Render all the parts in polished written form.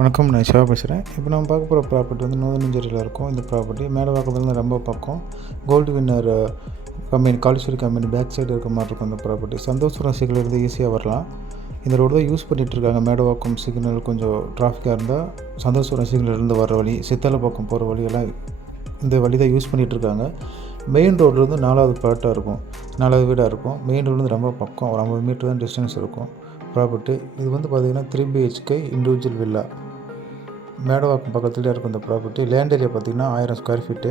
வணக்கம், நான் சிவா பேசுகிறேன். இப்போ நம்ம பார்க்க போகிற ப்ராப்பர்ட்டி வந்து நோதனஞ்சேரியில் இருக்கும். இந்த ப்ராப்பர்ட்டி மேடவாக்கத்துலேருந்து ரொம்ப பக்கம். Gold winner company, Kaleswari company back side இருக்க மாதிரி இருக்கும் இந்த ப்ராப்பர்ட்டி. சந்தோஷபுரம் சிக்னலிருந்து ஈஸியாக வரலாம். இந்த ரோடு தான் யூஸ் பண்ணிகிட்ருக்காங்க. மேடவாக்கம் சிக்னல் கொஞ்சம் டிராஃபிக்காக இருந்தால் சந்தோஷபுரம் சிக்னலிருந்து வர வழி, சித்தலை பக்கம் போகிற வழியெல்லாம் இந்த வழி தான் யூஸ் பண்ணிகிட்ருக்காங்க. மெயின் ரோட்லேருந்து 4வது பிளாட்டாக இருக்கும், 4வது வீடாக இருக்கும். மெயின் ரோட்லேருந்து ரொம்ப பக்கம், ஒரு 50 மீட்டர் தான் டிஸ்டன்ஸ் இருக்கும் ப்ராப்பர்ட்டி. இது வந்து பார்த்திங்கன்னா 3 BHK இண்டிவிஜுவல் வில்லா. மேடவாக்கம் பக்கத்துலேயே இருக்கும் இந்த ப்ராப்பர்ட்டி. லேண்ட் ஏரியா பார்த்திங்கன்னா 1000 ஸ்கொயர் ஃபீட்டு.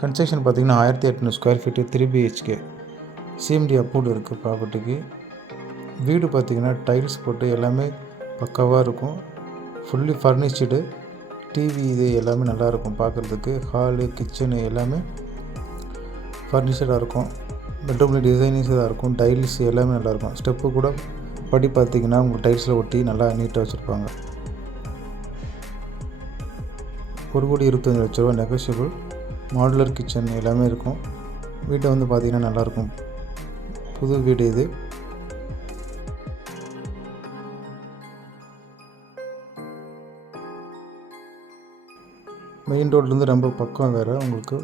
கன்ஸ்ட்ரக்ஷன் பார்த்திங்கன்னா 1800 square feet, 3 BHK. CMD approved இருக்குது ப்ராப்பர்ட்டிக்கு. வீடு பார்த்திங்கன்னா டைல்ஸ் போட்டு எல்லாமே பக்காவாக இருக்கும். Fully furnished. டிவி இது எல்லாமே நல்லாயிருக்கும் பார்க்குறதுக்கு. ஹாலு, கிச்சனு எல்லாமே ஃபர்னிச்சராக இருக்கும். பெட்ரூமில் டிசைனிங்ஸாக இருக்கும். டைல்ஸ் எல்லாமே நல்லாயிருக்கும். ஸ்டெப்பு கூட படி பார்த்திங்கன்னா உங்களுக்கு டைல்ஸில் ஒட்டி நல்லா நீட்டாக வச்சுருப்பாங்க. 1,25,00,000 நெகோஷியபிள். மாடுலர் கிச்சன் எல்லாமே இருக்கும். வீட்டை வந்து பார்த்திங்கன்னா நல்லாயிருக்கும். புது வீடு இது. மெயின் ரோட்லேருந்து ரொம்ப பக்கம் வேறு உங்களுக்கு.